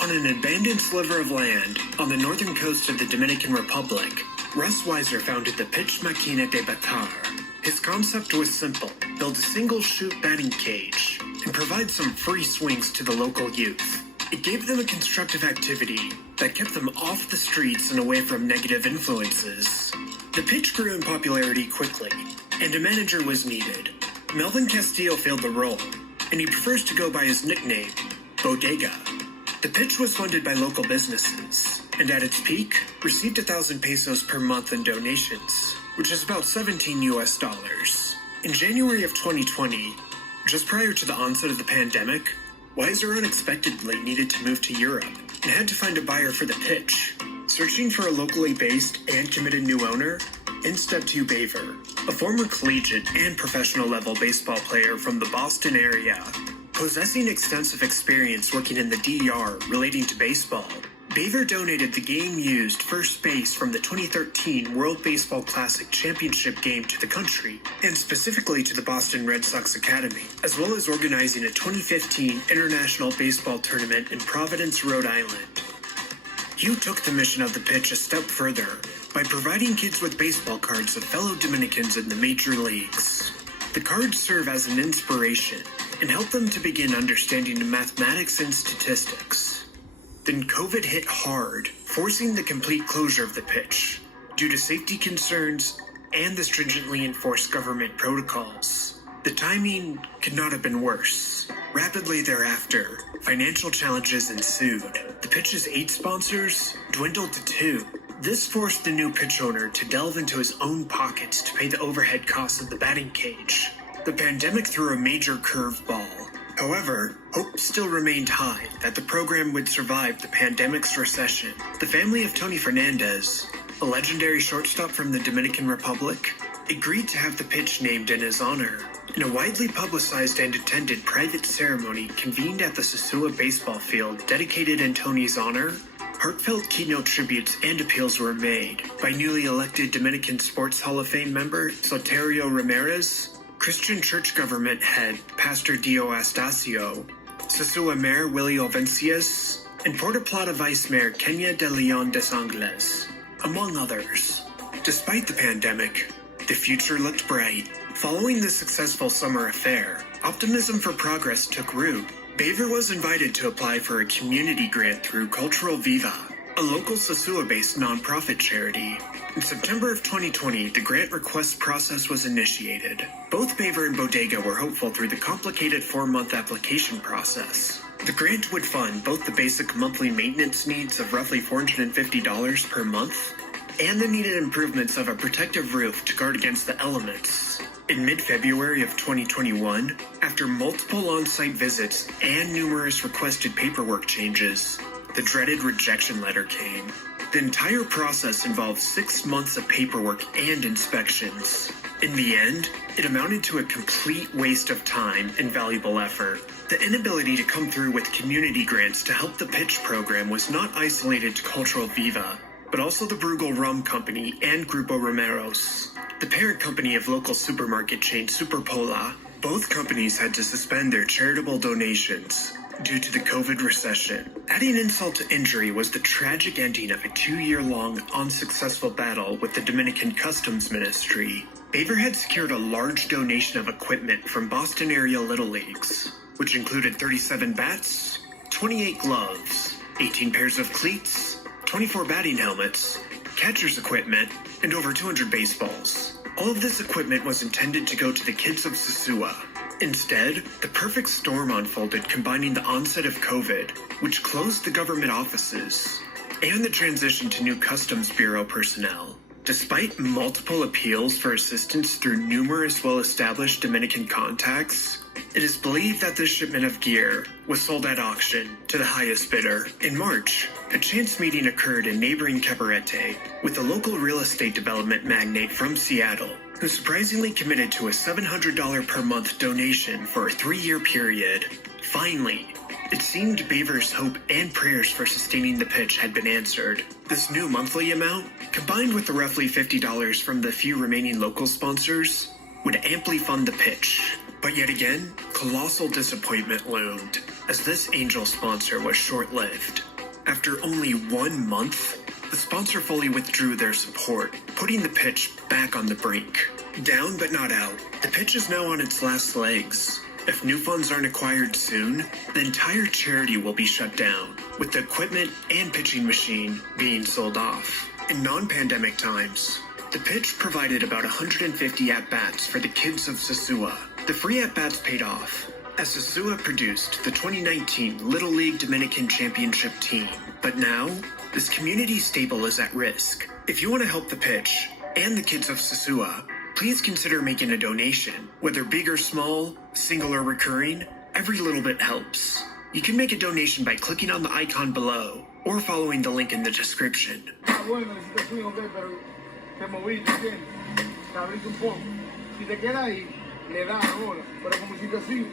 On an abandoned sliver of land on the northern coast of the Dominican Republic, Russ Weiser founded the Pitch Máquina de Batar. His concept was simple: build a single-chute batting cage and provide some free swings to the local youth. It gave them a constructive activity that kept them off the streets and away from negative influences. The pitch grew in popularity quickly, and a manager was needed. Melvin Castillo filled the role, and he prefers to go by his nickname, Bodega. The pitch was funded by local businesses, and at its peak, received 1,000 pesos per month in donations, which is about $17. In January of 2020, just prior to the onset of the pandemic, Weiser unexpectedly needed to move to Europe and had to find a buyer for the pitch. Searching for a locally based and committed new owner, in stepped Hugh Baver, a former collegiate and professional level baseball player from the Boston area. Possessing extensive experience working in the DER relating to baseball, Baver donated the game-used first base from the 2013 World Baseball Classic Championship game to the country, and specifically to the Boston Red Sox Academy, as well as organizing a 2015 International Baseball Tournament in Providence, Rhode Island. Hugh took the mission of the pitch a step further by providing kids with baseball cards of fellow Dominicans in the major leagues. The cards serve as an inspiration and help them to begin understanding the mathematics and statistics. Then COVID hit hard, forcing the complete closure of the pitch due to safety concerns and the stringently enforced government protocols. The timing could not have been worse. Rapidly thereafter, financial challenges ensued. The pitch's 8 sponsors dwindled to 2. This forced the new pitch owner to delve into his own pockets to pay the overhead costs of the batting cage. The pandemic threw a major curveball. However, hope still remained high that the program would survive the pandemic's recession. The family of Tony Fernandez, a legendary shortstop from the Dominican Republic, agreed to have the pitch named in his honor. In a widely publicized and attended private ceremony convened at the Sosua baseball field dedicated in Tony's honor, heartfelt keynote tributes and appeals were made by newly elected Dominican Sports Hall of Fame member Soterio Ramirez, Christian Church Government Head Pastor Dio Astacio, Sosua Mayor Willie Ovencias, and Puerto Plata Vice Mayor Kenya de Leon des Angeles, among others. Despite the pandemic, the future looked bright. Following the successful summer affair, optimism for progress took root. Baver was invited to apply for a community grant through Cultural Viva, a local Sosua-based nonprofit charity. In September of 2020, the grant request process was initiated. Both Baver and Bodega were hopeful through the complicated 4-month application process. The grant would fund both the basic monthly maintenance needs of roughly $450 per month and the needed improvements of a protective roof to guard against the elements. In mid-February of 2021, after multiple on-site visits and numerous requested paperwork changes, the dreaded rejection letter came. The entire process involved 6 months of paperwork and inspections. In the end, it amounted to a complete waste of time and valuable effort. The inability to come through with community grants to help the pitch program was not isolated to Cultural Viva, but also the Brugal Rum Company and Grupo Romeros, the parent company of local supermarket chain Superpola. Both companies had to suspend their charitable donations due to the COVID recession. Adding insult to injury was the tragic ending of a 2-year-long unsuccessful battle with the Dominican Customs Ministry. Baver had secured a large donation of equipment from Boston area Little Leagues, which included 37 bats, 28 gloves, 18 pairs of cleats, 24 batting helmets, catcher's equipment, and over 200 baseballs. All of this equipment was intended to go to the kids of Sosua. Instead, the perfect storm unfolded, combining the onset of COVID, which closed the government offices, and the transition to new Customs Bureau personnel. Despite multiple appeals for assistance through numerous well-established Dominican contacts, it is believed that this shipment of gear was sold at auction to the highest bidder. In March, a chance meeting occurred in neighboring Cabarete with a local real estate development magnate from Seattle, who surprisingly committed to a $700 per month donation for a 3-year period. Finally, it seemed Baver's hope and prayers for sustaining the pitch had been answered. This new monthly amount, combined with the roughly $50 from the few remaining local sponsors, would amply fund the pitch. But yet again, colossal disappointment loomed, as this angel sponsor was short-lived. After only 1 month, the sponsor fully withdrew their support, putting the pitch back on the brink. Down but not out, the pitch is now on its last legs. If new funds aren't acquired soon, the entire charity will be shut down, with the equipment and pitching machine being sold off. In non-pandemic times, the pitch provided about 150 at-bats for the kids of Sosua. The free at-bats paid off, as Sosua produced the 2019 Little League Dominican Championship team. But now, this community staple is at risk. If you want to help the pitch and the kids of Sosua, please consider making a donation. Whether big or small, single or recurring, every little bit helps. You can make a donation by clicking on the icon below or following the link in the description. Bueno, necesitas un ok, pero te moviste, ¿entiendes? Te abriste un poco. Si te quedas ahí, le das ahora. Pero como hiciste así,